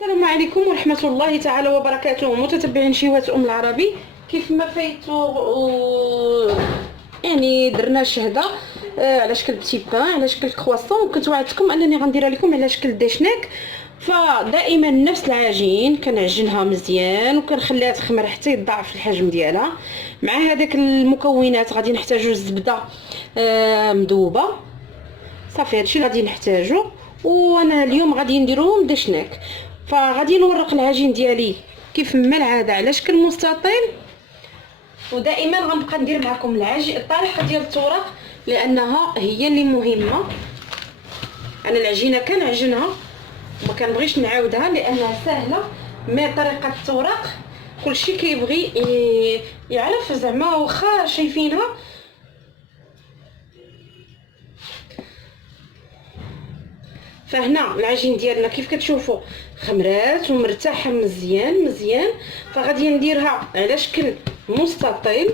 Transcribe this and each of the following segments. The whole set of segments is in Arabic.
السلام عليكم ورحمة الله تعالى وبركاته. متتبعين شيوات العربي، كيف ما فايتو يعني درنا شهده على شكل بتي بان، على شكل كرواسون، وكنت وعدتكم انني غنديرها لكم على شكل ديشناك. فدائما نفس العجين كنعجنها مزيان وكنخليها تخمر حتى يضاعف الحجم ديالها. مع هذاك المكونات غادي نحتاجو الزبده مذوبه، صافي هادشي اللي غادي نحتاجو. وانا اليوم غادي نديرهم دشناك. فغادي نورق العجين ديالي كيف ما العاده على شكل مستطيل، ودائما غنبقى ندير معكم الطريقه ديال التورق لانها هي اللي مهمه. انا العجينه كنعجنها ما كنبغيش نعاودها لانها سهله، مي طريقه التورق كلشي كيبغي يعرف زعما واخا شايفينها. فهنا العجين ديالنا كيف كتشوفوا خمرات ومرتاحه مزيان مزيان. فغادي نديرها على شكل مستطيل.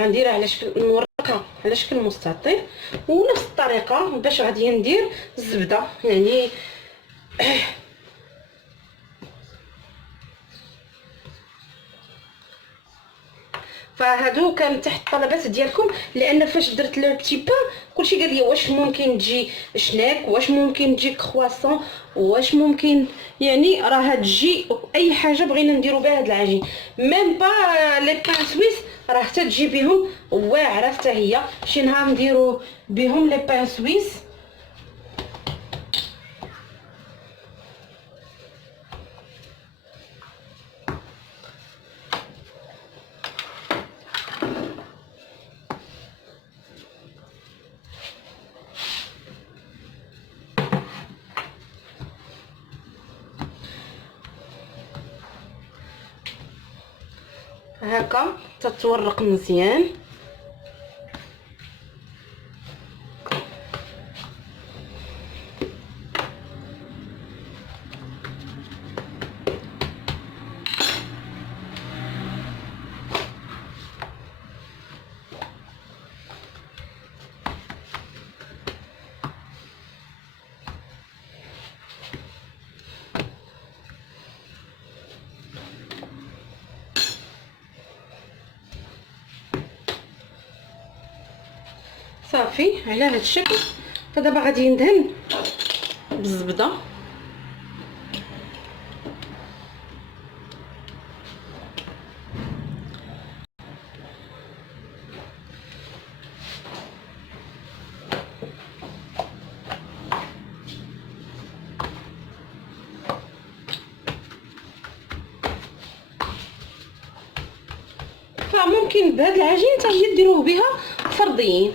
غنديرها على شكل نورقها على شكل مستطيل، ونفس الطريقه باش غادي ندير الزبده يعني فهادو كان تحت الطلبات ديالكم، لان فاش درت لو بتي بان كلشي قال لي واش ممكن تجي شناك، واش ممكن تجي كرواسون، واش ممكن يعني راها تجي اي حاجه بغينا نديرو بها هاد العجين. ميم با لي بان سويس راه حتى تجي بهم واعره حتى هي. شي نهار نديرو بهم لي بان سويس. هكا تتورق مزيان. صافي على هذا الشكل. فدابا غادي ندهن بالزبده. فممكن بهاد العجين حتى هي ديروه بها فرديين.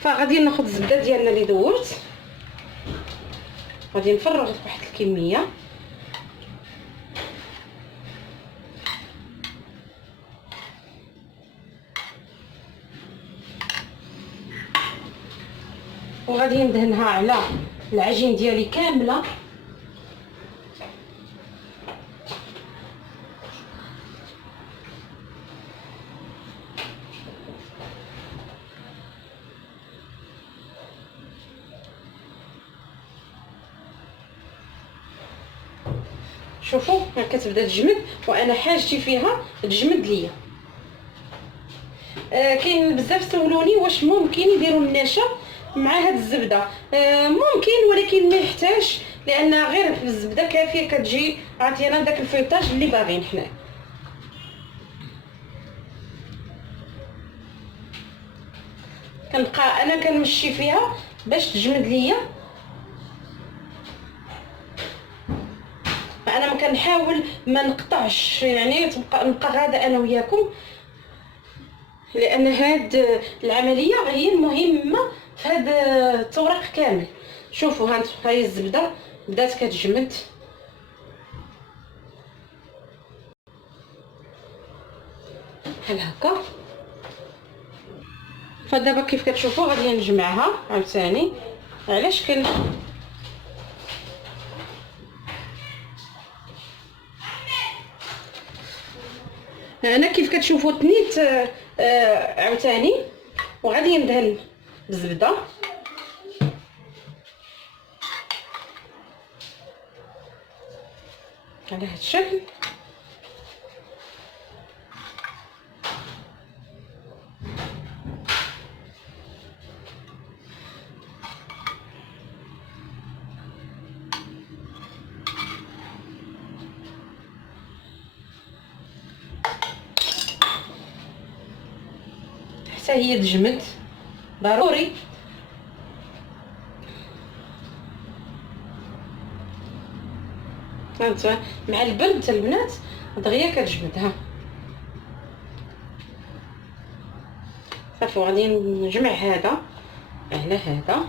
فغادي ناخذ الزبده ديالنا اللي دوبت، غادي نفرغ واحد الكميه. وغادي ندهنها على العجين ديالي كامله. شوفوا كتبدا تجمد، وانا حاجتي فيها تجمد ليا. كاين بزاف سولوني واش ممكن يديروا النشا مع هاد الزبده. ممكن، ولكن ما يحتاج، لان غير الزبده كافيه كتجي عطينا داك الفيوطاج اللي باغيين حنا. كنبقى انا كنمشي فيها باش تجمد ليا. انا ما كنحاول ما نقطعش، يعني نبقى غاده انا وياكم، لان هاد العمليه هي المهمه في هاد التورق كامل. شوفوا هانتو هاي الزبده بدات كتجمد. بحال هكا. فدابا كيف كتشوفوا غادي نجمعها عاوتاني على شكل انا كيف كتشوفوا تنيت عاوتاني، وغادي ندهن بالزبده على هذا الشكل. حتى هي تجمد ضروري. هانتوما مع البرد البنات دغيا كتجبدها. صافي غادي نجمع هذا على هذا،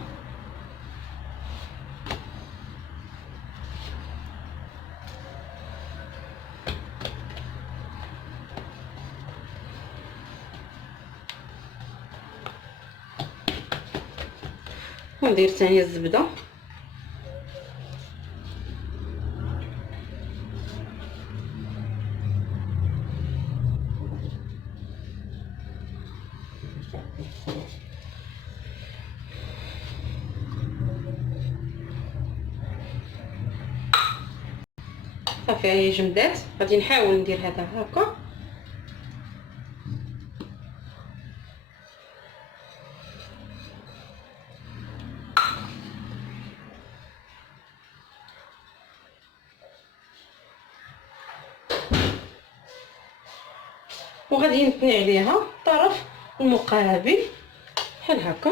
وندير ثاني الزبده. صافي هي جمدات. غادي نحاول ندير هذا هكا، وغادي نتني عليها الطرف المقابل بحال هكا.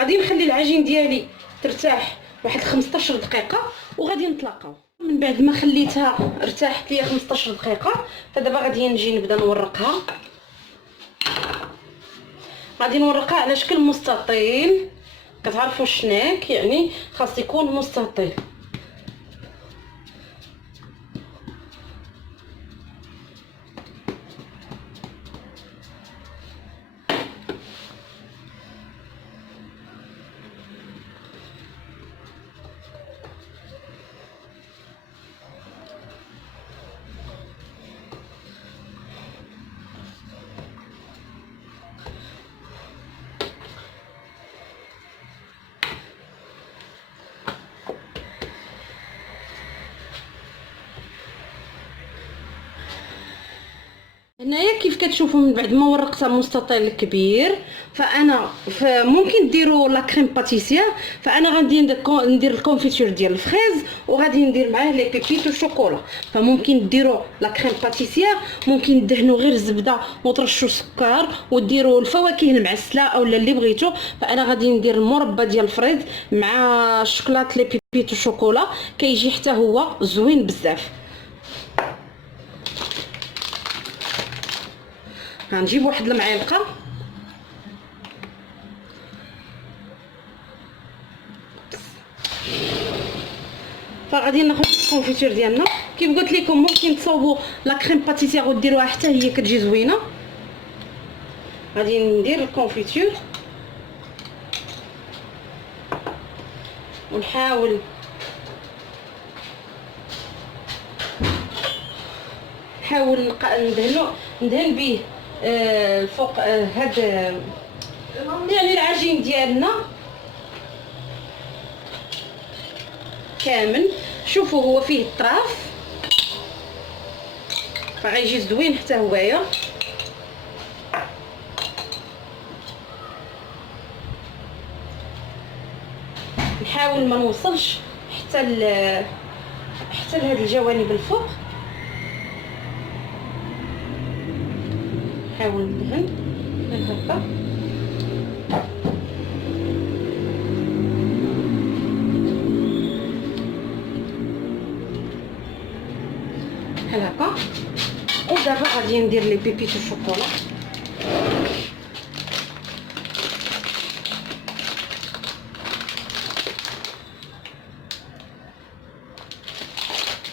غادي نخلي العجين ديالي ترتاح واحد 15 دقيقه وغادي نتلاقاو. من بعد ما خليتها ارتاحت ليا 15 دقيقه، فدابا غادي نجي نبدا نورقها. غادي نورقها على شكل مستطيل، كتعرفوا الشناك يعني خاص يكون مستطيل. هنايا كيف كتشوفوا من بعد ما ورقتها مستطيل كبير، فانا ممكن ديروا لا كريم باتيسير، فانا غادي ندير الكونفيتور ديال الفريز وغادي ندير معاه لي بيبيت والشوكولا. فممكن ديروا لا كريم باتيسير، ممكن دهنوا غير الزبده وترشوا سكر وديروا الفواكه المعسله اولا اللي بغيتو. فانا غادي ندير المربى ديال الفريز مع الشوكولات لي بيبيت والشوكولا، كيجي حتى هو زوين بزاف. غنجيب واحد المعلقه فغادي ناخذ الكونفيتور ديالنا. كيف قلت لكم ممكن تصاوبوا لا كريم باتيسير وديروها حتى هي كتجي زوينه. غادي ندير الكونفيتور ونحاول ندهن به الفوق هاد يعني العجين ديالنا كامل. شوفوا هو فيه الطراف فغيجي زوين حتى هوايا. نحاول ما نوصلش حتى لهاد الجوانب الفوق. نحاول ندهن هكا بحال هكا. ودابا غادي ندير لي بيبيت الشوكولا.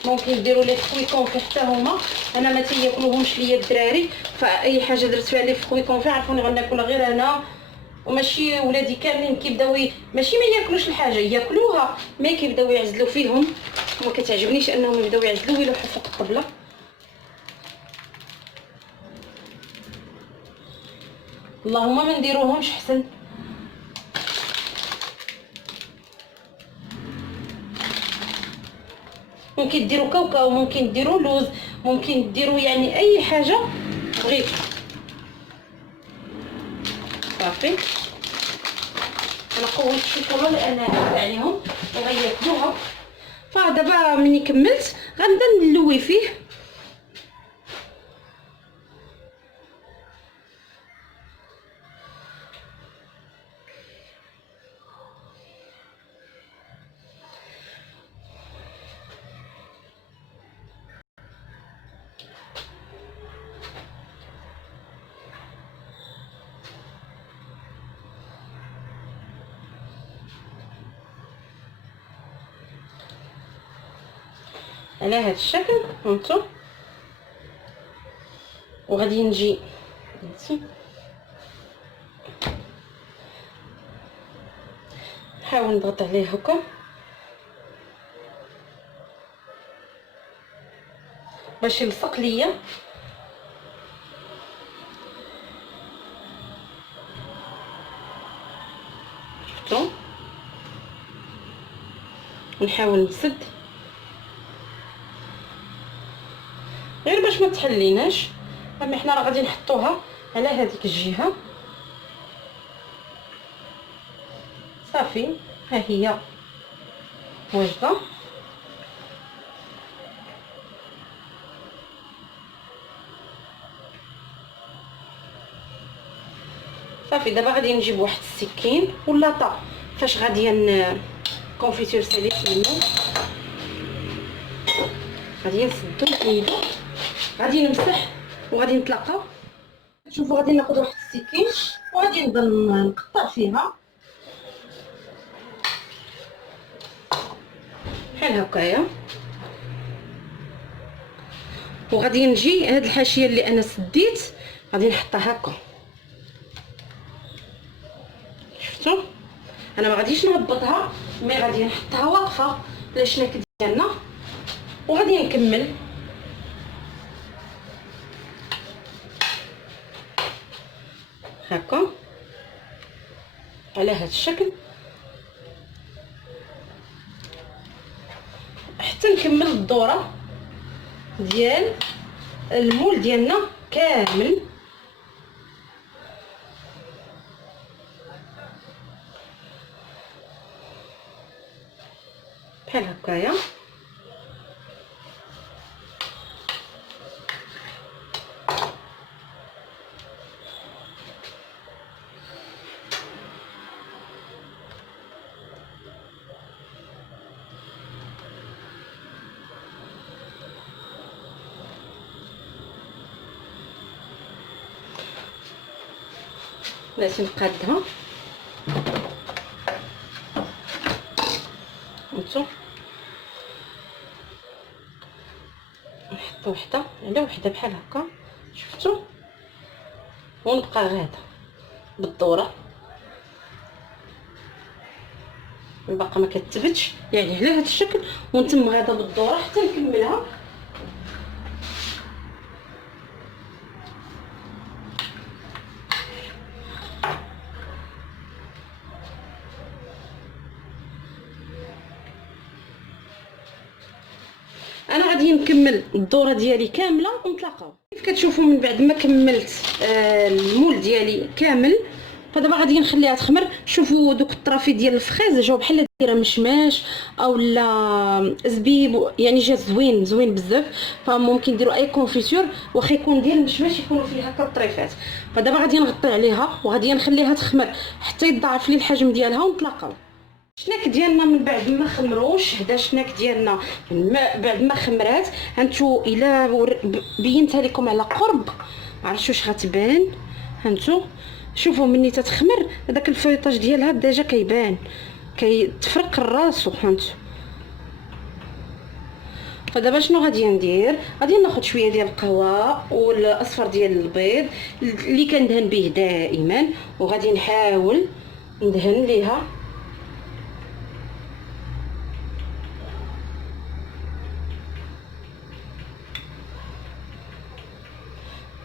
ممكن ديروا لي فروي كونفي حتى هما، انا ما تياكلوهمش ليا الدراري، فاي حاجه درت فيها لي فروي كونفي عرفوني غناكلها غير انا. وماشي ولادي كاملين كيبداو ماشي ما ياكلوش الحاجه، ياكلوها مي كيبداو يعزلوا فيهم، وما كتعجبنيش انهم يبداو يعزلوا ويلوحوا فوق الطبله. اللهم ما نديروهمش حسن. ممكن ديروا كاوكاو، ممكن ديروا لوز، ممكن ديروا يعني اي حاجه بغيتو. صافي انا قويت الشوكولا لان عليهم وغياكلوها. فدابا ملي كملت غنبدا نلوي فيه. على هذا الشكل هانتو، وغادي نجي نحاول نضغط عليه هكا باش يلصق ليا. شفتو؟ نحاول نسد غير باش ما تحليناش. اما حنا راه غادي نحطوها على هذيك الجهه. صافي ها هي واجده. صافي دابا غادي نجيب واحد السكين ولا طا فاش غادي كونفيتور ساليت منه، غادي نسدو نحيدو، غادي نمسح وغادي نتلاقاو. شوفوا غادي ناخذ واحد السكين وغادي نبدا نقطع فيها بحال هكايا. وغادي نجي هاد الحاشيه اللي انا سديت غادي نحطها هكا. شفتوا انا ما غاديش نهبطها، مي غادي نحطها واقفه لاشناك ديالنا. وغادي نكمل هكا على هذا الشكل حتى نكمل الدوره ديال المول ديالنا كامل. بحال هكايا. لازم نقادها هانتو، نحط وحده على وحده بحال هكا. شفتوا ونبقى غادا بالدوره، الباقه ما كتثبتش يعني على هذا الشكل، ونتم غادا بالدوره حتى نكملها. انا غادي نكمل الدوره ديالي كامله ونتلاقاو. كيف كتشوفوا من بعد ما كملت المول ديالي كامل، فدابا غادي نخليها تخمر. شوفوا دوك الطرافي ديال الفخيز جاو بحال دايره مشماش او لا زبيب، يعني جا زوين زوين بزاف. فممكن ديروا اي كونفيتور واخا يكون ديال المشماش يكونوا فيه هكا الطريفات. فدابا غادي نغطي عليها وغادي نخليها تخمر حتى يضاعف لي الحجم ديالها ونتلاقاو. الشناك ديالنا من بعد ما خمروش، هذا الشناك ديالنا بعد ما خمرات هانتو الا بينتها لكم على قرب عرفتوا واش غتبان. هانتو شوفوا مني تتخمر هذاك الفيطاج ديالها ديجا كيبان كيتفرق الراسو. هانتو فدابا شنو غادي ندير؟ غادي ناخذ شويه ديال القهوه والاصفر ديال البيض اللي كندهن به دائما، وغادي نحاول ندهن ليها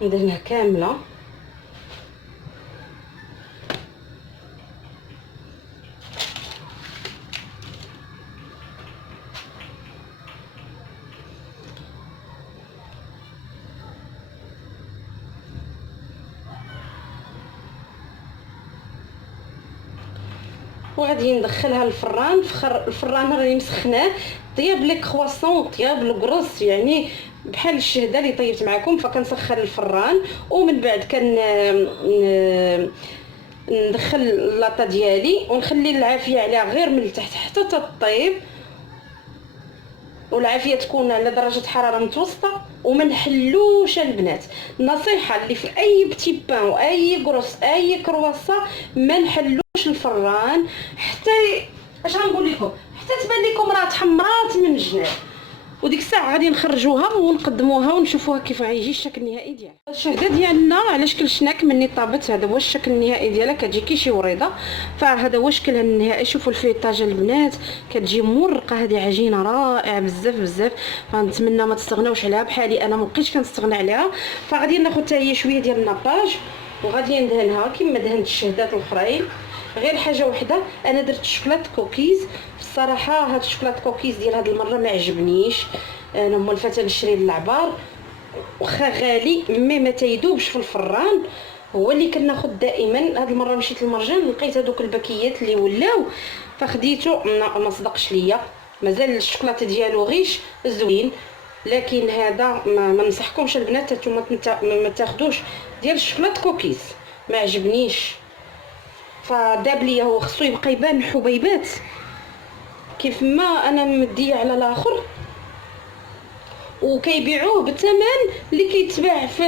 ندهنها كامله. وغادي ندخلها للفران. الفران راني مسخناه، طياب لي كرواسون طياب القرص، يعني بحال الشهده اللي طيبت معكم. فكنسخن الفران ومن بعد ندخل اللاطه ديالي ونخلي العافيه عليها غير من التحت حتى تطيب، والعافيه تكون على درجه حراره متوسطه. وما نحلوش البنات، النصيحه اللي في اي بتي بان واي قرص اي كرواسا ما نحلوش الفران حتى اش غنقول لكم، حتى تبان لكم راه تحمرات من الجناب. وديك الساعه غادي نخرجوها ونقدموها ونشوفوها كيف غيجي الشكل النهائي ديالها. الشهده ديالنا على شكل شناك مني طابت، هذا هو الشكل النهائي ديالها. كتجي كي شي وريضه، فهذا هو شكلها النهائي. شوفوا الفيطاج البنات، كتجي مرقه، هذه عجينه رائعه بزاف بزاف. فنتمنى ما تستغناوش عليها بحالي انا، ما بقيتش كنستغنى عليها. فغادي ناخذ حتى هي شويه ديال الناباج وغادي ندهنها كما دهنت الشهدات الاخرين. غير حاجه وحده، انا درت شوكولات كوكيز. الصراحه هاد الشوكولات كوكيز ديال هاد المره ما عجبنيش، انا مولفه نشري العبار واخا غالي مي ما تيذوبش في الفران، هو اللي كناخذ دائما. هاد المره مشيت للمرجان لقيت هذوك الباكيات اللي ولاو فخديته، ما صدقش ليا. مازال الشوكولاته ديالو غيش زوين، لكن هذا ما ننصحكمش البنات نتوما ما تاخذوش ديال الشوكولات كوكيز، ما عجبنيش. فداب ليا هو خصو يبقى يبان حبيبات كيف ما انا مديه على الاخر، وكيبيعوه بالثمن اللي كيتباع في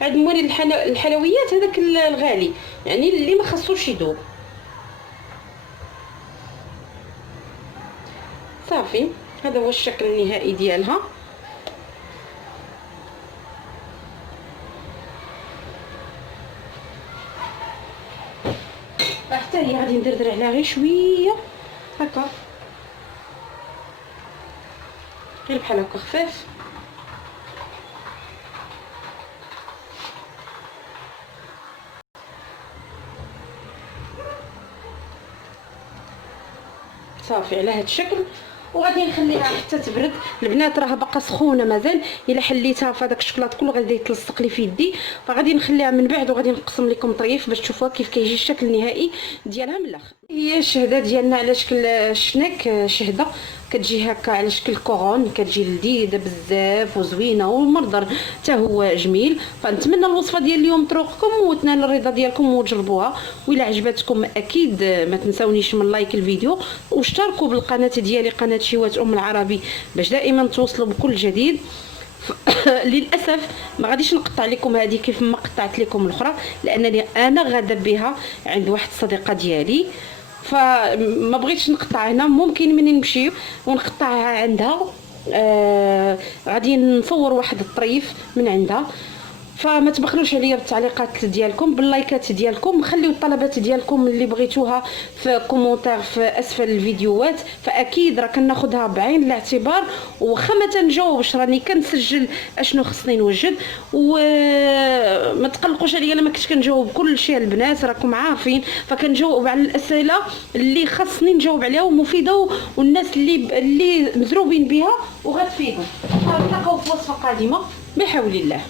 عند موالين الحلويات، هذاك الغالي يعني اللي ما خصوش يذوب. صافي هذا هو الشكل النهائي ديالها. حتى هي غادي ندردر عليها غير شويه هكا، غير بحال هكا خفاف. صافي على هذا الشكل، وغادي نخليها حتى تبرد. البنات راه باقا سخونه مازال، الا حليتها فداك الشوكولات كله غادي يتلصق لي في يدي. فغادي نخليها من بعد وغادي نقسم لكم طريف باش تشوفوها كيف كيجي الشكل النهائي ديالها من الاخر. هي الشهده ديالنا على شكل الشناك، شهده كتجي هكا على شكل كورون، كتجي لذيذه بزاف وزوينه، والمنظر حتى هو جميل. فنتمنى الوصفه ديال اليوم تروقكم وتنال الرضا ديالكم وتجربوها. وإلا عجبتكم اكيد ما تنساونيش من لايك الفيديو واشتركوا بالقناه ديالي قناه شيوات العربي باش دائما توصلوا بكل جديد. للاسف ما غاديش نقطع لكم هذه كيف ما قطعت لكم الاخرى، لانني انا غاده بها عند واحد الصديقه ديالي، فما بغيتش نقطع هنا. ممكن منين نمشي ونقطعها عندها، غادي نصور واحد الطريف من عندها. فما تبخلوش عليا بالتعليقات ديالكم باللايكات ديالكم، خليو الطلبات ديالكم اللي بغيتوها في كومونتير في اسفل الفيديوهات، فاكيد راه كناخذها بعين الاعتبار. وخا ما تنجاوبش راني كنسجل اشنو خصني نوجد، وما تقلقوش عليا انا ما كنتش كنجاوب كل شيء البنات راكم عارفين. فكنجاوب على الاسئله اللي خاصني نجاوب عليها ومفيده، والناس اللي مزروبين بها وغتفيدهم. نتلاقاو في وصفه قادمه بحول الله.